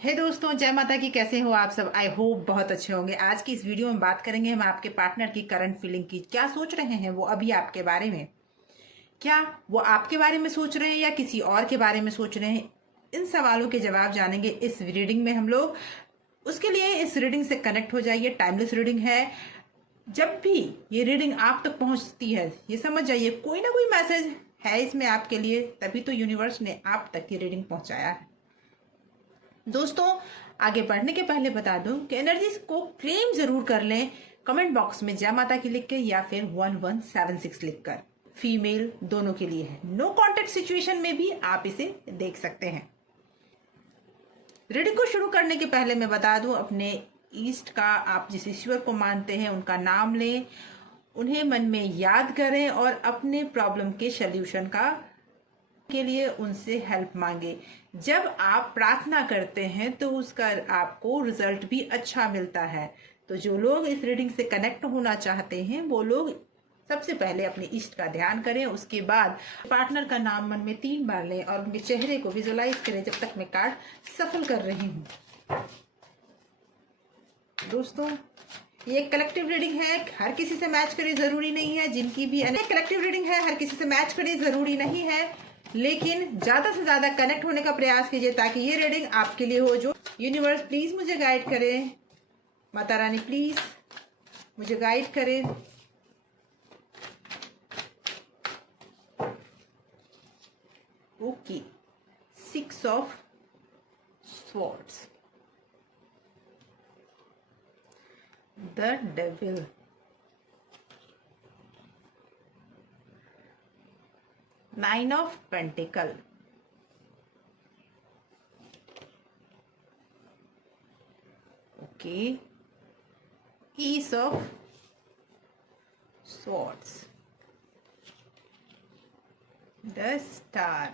हे दोस्तों, जय माता की। कैसे हो आप सब? आई होप बहुत अच्छे होंगे। आज की इस वीडियो में बात करेंगे हम आपके पार्टनर की करंट फीलिंग की। क्या सोच रहे हैं वो अभी आपके बारे में? क्या वो आपके बारे में सोच रहे हैं या किसी और के बारे में सोच रहे हैं? इन सवालों के जवाब जानेंगे इस रीडिंग में हम लोग। उसके लिए इस रीडिंग से कनेक्ट हो जाइए। टाइमलेस रीडिंग है। जब भी ये रीडिंग आप तक पहुंचती है, ये समझ जाइए कोई ना कोई मैसेज है इसमें आपके लिए, तभी तो यूनिवर्स ने आप तक ये रीडिंग पहुंचाया है। दोस्तों, आगे बढ़ने के पहले बता दूं कि एनर्जीज को क्लेम जरूर कर लें। कमेंट बॉक्स में जय माता की लिख के या फिर 1176 लिखकर। फीमेल दोनों के लिए है। नो कॉन्टेक्ट सिचुएशन में भी आप इसे देख सकते हैं। रीडिंग को शुरू करने के पहले मैं बता दूं, अपने ईस्ट का, आप जिस ईश्वर को मानते हैं उनका नाम लें, उन्हें मन में याद करें और अपने प्रॉब्लम के सल्यूशन के लिए उनसे हेल्प मांगे। जब आप प्रार्थना करते हैं तो उसका आपको रिजल्ट भी अच्छा मिलता है। तो जो लोग इस रीडिंग से कनेक्ट होना चाहते हैं वो लोग सबसे पहले अपने इष्ट का ध्यान करें। उसके बाद पार्टनर का नाम मन में 3 बार लें और उनके चेहरे को विजुलाइज करें जब तक मैं कार्ड सफल कर रही हूँ। दोस्तों, ये एक कलेक्टिव रीडिंग है, हर किसी से मैच करे जरूरी नहीं है। जिनकी भी कलेक्टिव रीडिंग है, हर किसी से मैच करे जरूरी नहीं है, लेकिन ज्यादा से ज्यादा कनेक्ट होने का प्रयास कीजिए ताकि ये रीडिंग आपके लिए हो। जो यूनिवर्स प्लीज मुझे गाइड करें, माता रानी प्लीज मुझे गाइड करें। Okay, 6 of swords, the devil, Nine of Pentacle, okay, Ace of Swords, the Star,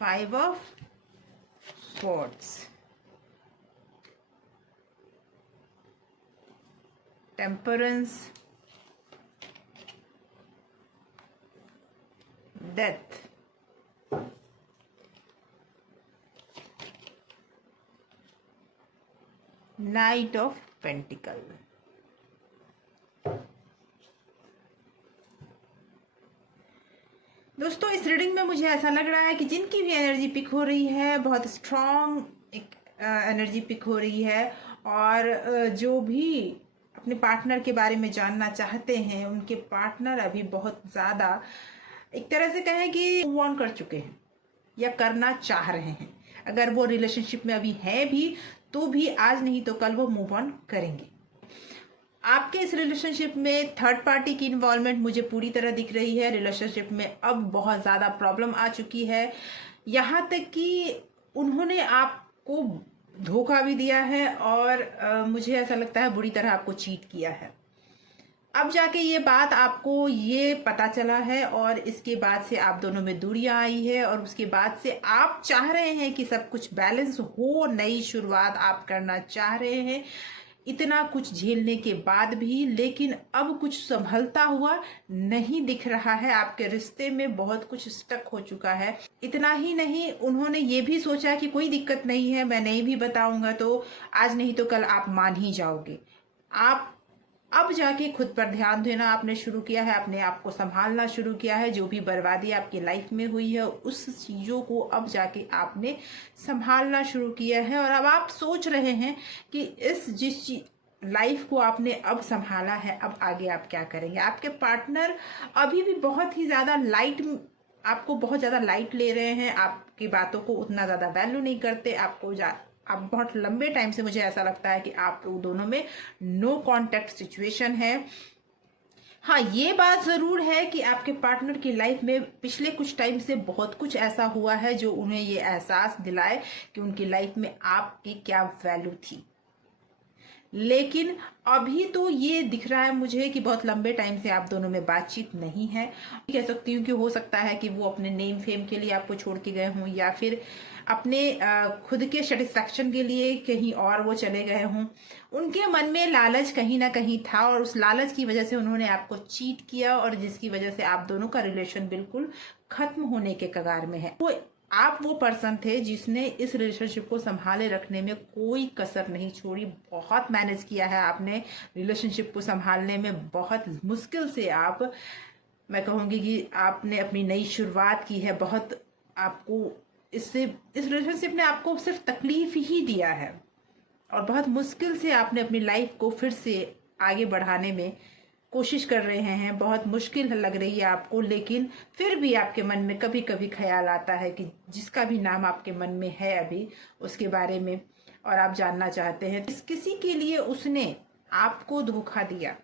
Five of Swords, Temperance, Death, Knight of Pentacle। दोस्तों, इस रीडिंग में मुझे ऐसा लग रहा है कि जिनकी भी एनर्जी पिक हो रही है, बहुत स्ट्रांग एक एनर्जी पिक हो रही है। और जो भी अपने पार्टनर के बारे में जानना चाहते हैं, उनके पार्टनर अभी बहुत ज़्यादा एक तरह से कहें कि मूव ऑन कर चुके हैं या करना चाह रहे हैं। अगर वो रिलेशनशिप में अभी है भी तो भी आज नहीं तो कल वो मूव ऑन करेंगे। आपके इस रिलेशनशिप में थर्ड पार्टी की इन्वॉल्वमेंट मुझे पूरी तरह दिख रही है। रिलेशनशिप में अब बहुत ज़्यादा प्रॉब्लम आ चुकी है, यहाँ तक कि उन्होंने आपको धोखा भी दिया है और मुझे ऐसा लगता है बुरी तरह आपको चीट किया है। अब जाके ये बात आपको ये पता चला है और इसके बाद से आप दोनों में दूरियां आई है और उसके बाद से आप चाह रहे हैं कि सब कुछ बैलेंस हो, नई शुरुआत आप करना चाह रहे हैं इतना कुछ झेलने के बाद भी। लेकिन अब कुछ संभलता हुआ नहीं दिख रहा है। आपके रिश्ते में बहुत कुछ स्टक हो चुका है। इतना ही नहीं, उन्होंने ये भी सोचा कि कोई दिक्कत नहीं है, मैं नहीं भी बताऊंगा तो आज नहीं तो कल आप मान ही जाओगे। आप अब जाके खुद पर ध्यान देना आपने शुरू किया है, अपने आप को संभालना शुरू किया है। जो भी बर्बादी आपकी लाइफ में हुई है उस चीज़ों को अब जाके आपने संभालना शुरू किया है। और अब आप सोच रहे हैं कि जिस लाइफ को आपने अब संभाला है, अब आगे आप क्या करेंगे। आपके पार्टनर अभी भी बहुत ही ज़्यादा आपको बहुत ज़्यादा लाइट ले रहे हैं, आपकी बातों को उतना ज़्यादा वैल्यू नहीं करते। अब बहुत लंबे टाइम से मुझे ऐसा लगता है कि आप दोनों में नो कांटेक्ट सिचुएशन है। हाँ, ये बात ज़रूर है कि आपके पार्टनर की लाइफ में पिछले कुछ टाइम से बहुत कुछ ऐसा हुआ है जो उन्हें ये एहसास दिलाए कि उनकी लाइफ में आपकी क्या वैल्यू थी। लेकिन अभी तो ये दिख रहा है मुझे कि बहुत लंबे टाइम से आप दोनों में बातचीत नहीं है। कह सकती हूँ कि हो सकता है कि वो अपने नेम फेम के लिए आपको छोड़ के गए हों, या फिर अपने खुद के सेटिस्फैक्शन के लिए कहीं और वो चले गए हों। उनके मन में लालच कहीं ना कहीं था और उस लालच की वजह से उन्होंने आपको चीट किया, और जिसकी वजह से आप दोनों का रिलेशन बिल्कुल खत्म होने के कगार में है। आप वो पर्सन थे जिसने इस रिलेशनशिप को संभाले रखने में कोई कसर नहीं छोड़ी। बहुत मैनेज किया है आपने रिलेशनशिप को संभालने में, बहुत मुश्किल से आप, मैं कहूँगी कि आपने अपनी नई शुरुआत की है। बहुत आपको इस रिलेशनशिप ने आपको सिर्फ तकलीफ ही दिया है, और बहुत मुश्किल से आपने अपनी लाइफ को फिर से आगे बढ़ाने में कोशिश कर रहे हैं। बहुत मुश्किल लग रही है आपको, लेकिन फिर भी आपके मन में कभी कभी ख्याल आता है कि जिसका भी नाम आपके मन में है अभी उसके बारे में, और आप जानना चाहते हैं किसी के लिए उसने आपको धोखा दिया,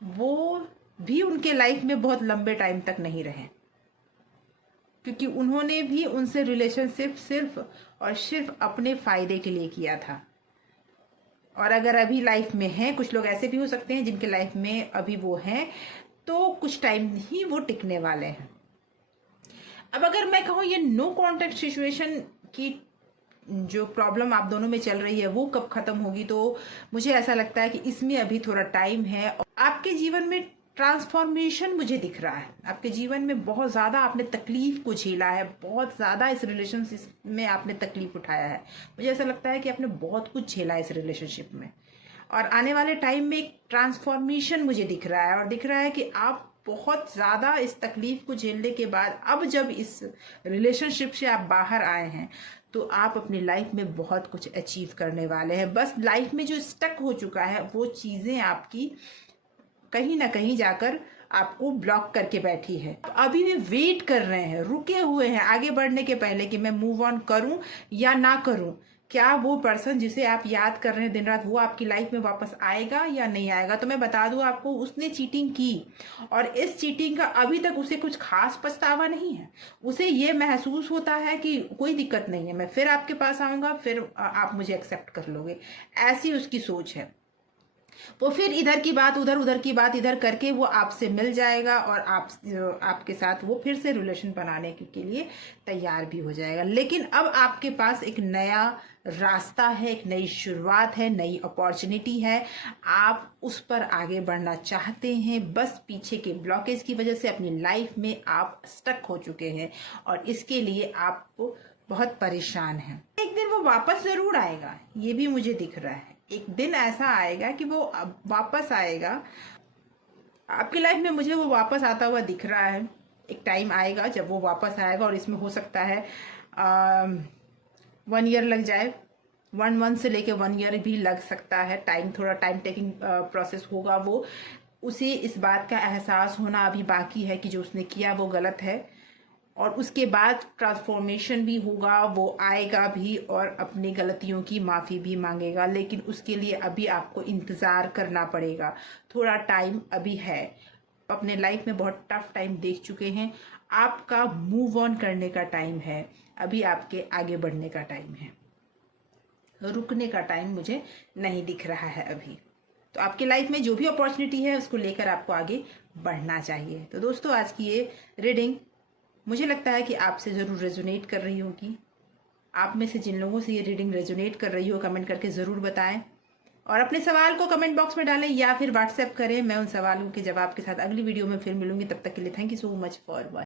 वो भी उनके लाइफ में बहुत लंबे टाइम तक नहीं रहे, क्योंकि उन्होंने भी उनसे रिलेशनशिप सिर्फ और सिर्फ अपने फायदे के लिए किया था। और अगर अभी लाइफ में हैं, कुछ लोग ऐसे भी हो सकते हैं जिनके लाइफ में अभी वो हैं, तो कुछ टाइम ही वो टिकने वाले हैं। अब अगर मैं कहूँ ये नो कॉन्टैक्ट सिचुएशन की जो प्रॉब्लम आप दोनों में चल रही है वो कब खत्म होगी, तो मुझे ऐसा लगता है कि इसमें अभी थोड़ा टाइम है। आपके जीवन में ट्रांसफॉर्मेशन मुझे दिख रहा है। आपके जीवन में बहुत ज़्यादा आपने तकलीफ को झेला है, बहुत ज़्यादा इस रिलेशनशिप में आपने तकलीफ उठाया है। मुझे ऐसा लगता है कि आपने बहुत कुछ झेला है इस रिलेशनशिप में, और आने वाले टाइम में एक ट्रांसफॉर्मेशन मुझे दिख रहा है, और दिख रहा है कि आप बहुत ज़्यादा इस तकलीफ को झेलने के बाद अब जब इस रिलेशनशिप से आप बाहर आए हैं तो आप अपनी लाइफ में बहुत कुछ अचीव करने वाले हैं। बस लाइफ में जो स्टक हो चुका है वो चीज़ें आपकी कहीं ना कहीं जाकर आपको ब्लॉक करके बैठी है। अभी भी वेट कर रहे हैं, रुके हुए हैं आगे बढ़ने के पहले कि मैं मूव ऑन करूं या ना करूं। क्या वो पर्सन जिसे आप याद कर रहे हैं दिन रात वो आपकी लाइफ में वापस आएगा या नहीं आएगा? तो मैं बता दूं आपको, उसने चीटिंग की, और इस चीटिंग का अभी तक उसे कुछ खास पछतावा नहीं है। उसे ये महसूस होता है कि कोई दिक्कत नहीं है, मैं फिर आपके पास आऊंगा, फिर आप मुझे एक्सेप्ट कर लोगे, ऐसी उसकी सोच है। वो फिर इधर की बात उधर, उधर की बात इधर करके वो आपसे मिल जाएगा, और आपके साथ वो फिर से रिलेशन बनाने के लिए तैयार भी हो जाएगा। लेकिन अब आपके पास एक नया रास्ता है, एक नई शुरुआत है, नई अपॉर्चुनिटी है। आप उस पर आगे बढ़ना चाहते हैं, बस पीछे के ब्लॉकेज की वजह से अपनी लाइफ में आप स्टक हो चुके हैं, और इसके लिए आप बहुत परेशान हैं। एक दिन वो वापस जरूर आएगा, ये भी मुझे दिख रहा है। एक दिन ऐसा आएगा कि वो वापस आएगा आपकी लाइफ में, मुझे वो वापस आता हुआ दिख रहा है। एक टाइम आएगा जब वो वापस आएगा, और इसमें हो सकता है 1 ईयर लग जाए, 1 मंथ से लेके 1 ईयर भी लग सकता है। थोड़ा टाइम टेकिंग प्रोसेस होगा। वो उसे इस बात का एहसास होना अभी बाकी है कि जो उसने किया वो गलत है, और उसके बाद ट्रांसफॉर्मेशन भी होगा, वो आएगा भी और अपनी गलतियों की माफ़ी भी मांगेगा। लेकिन उसके लिए अभी आपको इंतज़ार करना पड़ेगा, थोड़ा टाइम अभी है। अपने लाइफ में बहुत टफ टाइम देख चुके हैं, आपका मूव ऑन करने का टाइम है, अभी आपके आगे बढ़ने का टाइम है, रुकने का टाइम मुझे नहीं दिख रहा है अभी। तो आपके लाइफ में जो भी अपॉर्चुनिटी है उसको लेकर आपको आगे बढ़ना चाहिए। तो दोस्तों, आज की ये रीडिंग मुझे लगता है कि आपसे ज़रूर रेजोनेट कर रही होगी। आप में से जिन लोगों से ये रीडिंग रेजोनेट कर रही हो कमेंट करके ज़रूर बताएं, और अपने सवाल को कमेंट बॉक्स में डालें या फिर व्हाट्सएप करें। मैं उन सवालों के जवाब के साथ अगली वीडियो में फिर मिलूंगी। तब तक के लिए thank you so much for watching.